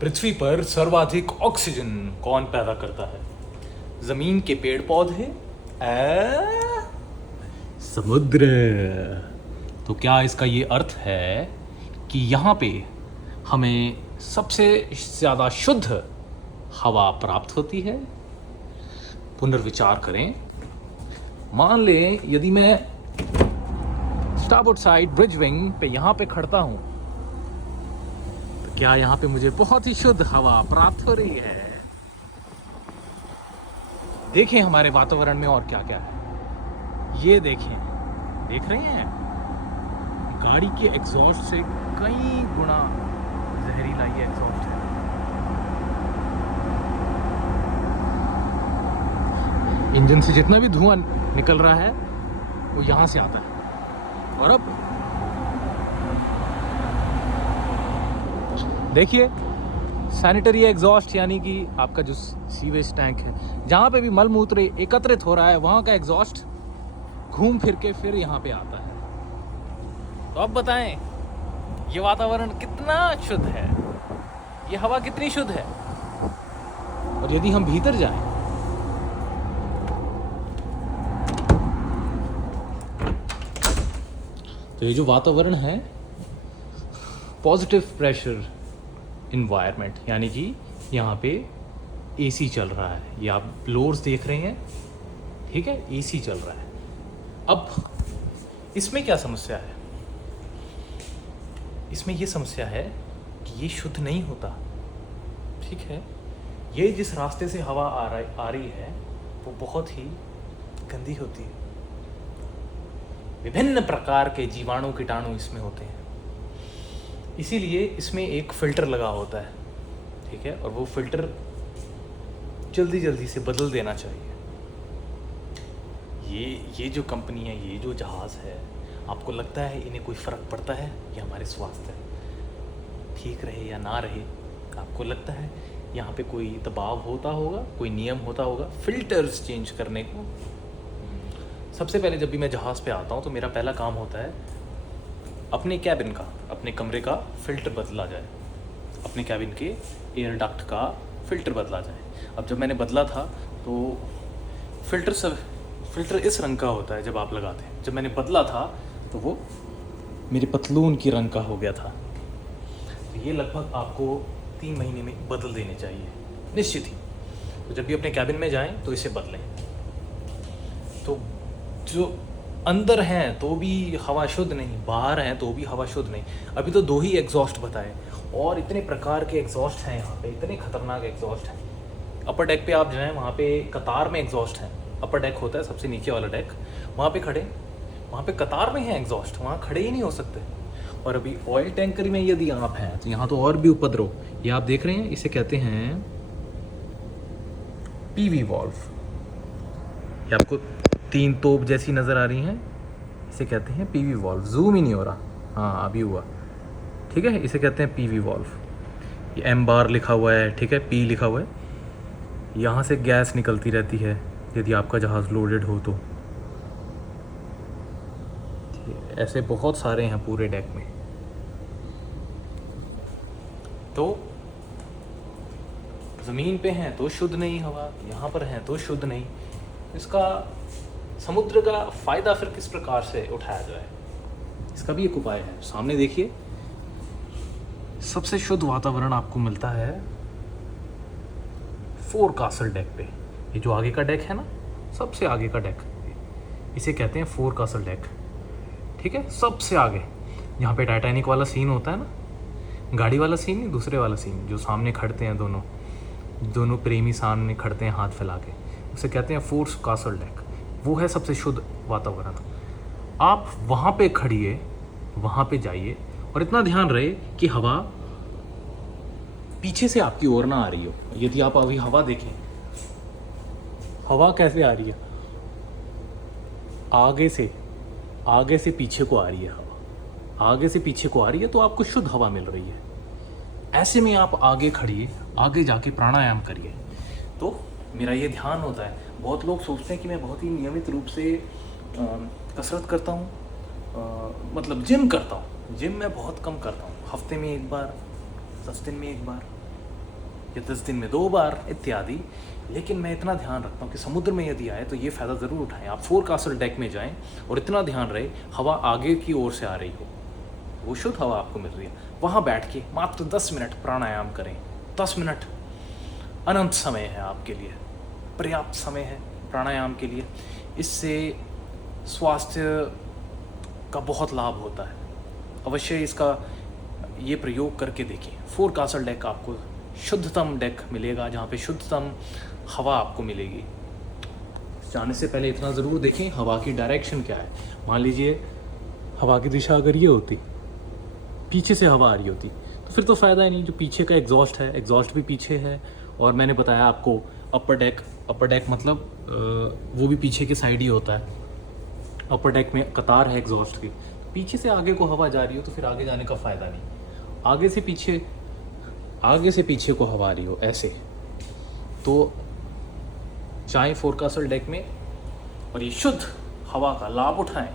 पृथ्वी पर सर्वाधिक ऑक्सीजन कौन पैदा करता है? जमीन के पेड़ पौधे, समुद्र? तो क्या इसका ये अर्थ है कि यहाँ पे हमें सबसे ज़्यादा शुद्ध हवा प्राप्त होती है? पुनर्विचार करें। मान लें यदि मैं स्टारबोर्ड साइड ब्रिज विंग पे यहाँ पे खड़ता हूँ, तो क्या यहाँ पे मुझे बहुत ही शुद्ध हवा प्राप्त हो रही है? देखें हमारे वातावरण में और क्या क्या है। ये देखें, देख रहे हैं, गाड़ी के एग्जॉस्ट से कई गुना जहरीला ये एग्जॉस्ट है। इंजन से जितना भी धुआं निकल रहा है वो यहाँ से आता है। और अब देखिए, सैनिटरी एग्जॉस्ट यानी कि आपका जो सीवेज टैंक है, जहाँ पे भी मल मूत्र एकत्रित हो रहा है, वहाँ का एग्जॉस्ट घूम फिर के फिर यहाँ पे आता है। तो अब बताएं, ये वातावरण कितना शुद्ध है, ये हवा कितनी शुद्ध है। और यदि हम भीतर जाएं, तो ये जो वातावरण है, पॉजिटिव प्रेशर इन्वायरमेंट, यानी कि यहाँ पे एसी चल रहा है। ये आप ब्लोअर्स देख रहे हैं, ठीक है, एसी चल रहा है। अब इसमें क्या समस्या है? इसमें ये समस्या है कि ये शुद्ध नहीं होता, ठीक है। ये जिस रास्ते से हवा आ रही है वो बहुत ही गंदी होती है। विभिन्न प्रकार के जीवाणु कीटाणु इसमें होते हैं, इसीलिए इसमें एक फ़िल्टर लगा होता है, ठीक है। और वो फ़िल्टर जल्दी जल्दी से बदल देना चाहिए। ये जो कंपनी है, ये जो जहाज़ है, आपको लगता है इन्हें कोई फ़र्क पड़ता है ये हमारे स्वास्थ्य ठीक रहे या ना रहे? आपको लगता है यहाँ पे कोई दबाव होता होगा, कोई नियम होता होगा फ़िल्टर्स चेंज करने को? सबसे पहले जब भी मैं जहाज़ पे आता हूँ तो मेरा पहला काम होता है अपने कैबिन का, अपने कमरे का फ़िल्टर बदला जाए, अपने कैबिन के एयर डक्ट का फ़िल्टर बदला जाए। अब जब मैंने बदला था तो फ़िल्टर इस रंग का होता है जब आप लगाते हैं। जब मैंने बदला था तो वो मेरे पतलून की रंग का हो गया था। तो ये लगभग आपको 3 महीने में बदल देने चाहिए, निश्चित ही। तो जब भी अपने कैबिन में जाएं तो इसे बदलें। तो जो अंदर हैं तो भी हवा शुद्ध नहीं, बाहर हैं तो भी हवा शुद्ध नहीं। अभी तो 2 ही एग्जॉस्ट बताए, और इतने प्रकार के एग्जॉस्ट हैं यहाँ पे, इतने खतरनाक एग्जॉस्ट हैं। अपर डेक पे आप जाएं, वहाँ पे कतार में एग्जॉस्ट हैं। अपर डेक होता है सबसे नीचे वाला डेक, वहाँ पे खड़े, वहाँ पे कतार में है एग्जॉस्ट, वहाँ खड़े ही नहीं हो सकते। और अभी ऑयल टैंकर में यदि आप हैं तो यहाँ तो और भी उपद्रव। ये आप देख रहे हैं, इसे कहते हैं पीवी वॉल्व। ये आपको 3 तोप जैसी नज़र आ रही हैं, इसे कहते हैं पीवी वॉल्व। जूम ही नहीं हो रहा, हाँ अभी हुआ, ठीक है। इसे कहते हैं पीवी वॉल्व। ये एम बार लिखा हुआ है, ठीक है, पी लिखा हुआ है। यहाँ से गैस निकलती रहती है यदि आपका जहाज़ लोडेड हो तो। ऐसे बहुत सारे हैं पूरे डेक में। तो ज़मीन पे हैं तो शुद्ध नहीं हवा, यहाँ पर हैं तो शुद्ध नहीं। इसका समुद्र का फ़ायदा फिर किस प्रकार से उठाया जाए, इसका भी एक उपाय है। सामने देखिए, सबसे शुद्ध वातावरण आपको मिलता है फोरकास्टल डेक पे। ये जो आगे का डेक है ना, सबसे आगे का डेक, इसे कहते हैं फोरकास्टल डेक, ठीक है। सबसे आगे, यहाँ पे टाइटैनिक वाला सीन होता है ना, गाड़ी वाला सीन नहीं, दूसरे वाला सीन, जो सामने खड़ते हैं दोनों प्रेमी सामने खड़ते हैं हाथ फैला के, उसे कहते हैं फोरकास्टल डेक। वो है सबसे शुद्ध वातावरण। आप वहाँ पे खड़िए, वहाँ पे जाइए, और इतना ध्यान रहे कि हवा पीछे से आपकी ओर ना आ रही हो। यदि आप अभी हवा देखें, हवा कैसे आ रही है, आगे से पीछे को आ रही है हवा, आगे से पीछे को आ रही है, तो आपको शुद्ध हवा मिल रही है। ऐसे में आप आगे खड़िए, आगे जाके प्राणायाम करिए, तो मेरा ये ध्यान होता है। बहुत लोग सोचते हैं कि मैं बहुत ही नियमित रूप से कसरत करता हूँ, मतलब जिम करता हूँ। जिम मैं बहुत कम करता हूँ, हफ्ते में 1 बार, 10 दिन में 1 बार, या 10 दिन में 2 बार इत्यादि। लेकिन मैं इतना ध्यान रखता हूँ कि समुद्र में यदि आए तो ये फ़ायदा ज़रूर उठाएं। आप फोरकास्टल डेक में जाएं और इतना ध्यान रहे हवा आगे की ओर से आ रही हो, वो शुद्ध हवा आपको मिल रही है, वहाँ बैठ के मात्र 10 मिनट प्राणायाम करें। 10 मिनट अनंत समय है आपके लिए, पर्याप्त समय है प्राणायाम के लिए। इससे स्वास्थ्य का बहुत लाभ होता है। अवश्य इसका ये प्रयोग करके देखिए। फोरकास्टल डेक आपको शुद्धतम डेक मिलेगा, जहाँ पे शुद्धतम हवा आपको मिलेगी। जाने से पहले इतना ज़रूर देखें हवा की डायरेक्शन क्या है। मान लीजिए हवा की दिशा अगर ये होती, पीछे से हवा आ रही होती, तो फिर तो फ़ायदा ही नहीं। जो पीछे का एग्जॉस्ट है, एग्जॉस्ट भी पीछे है। और मैंने बताया आपको अपर डेक मतलब वो भी पीछे के साइड ही होता है। अपर डेक में कतार है एग्जॉस्ट की, पीछे से आगे को हवा जा रही हो तो फिर आगे जाने का फ़ायदा नहीं। आगे से पीछे को हवा आ रही हो ऐसे, तो चाहे फोरकास्टल डेक में और ये शुद्ध हवा का लाभ उठाएं।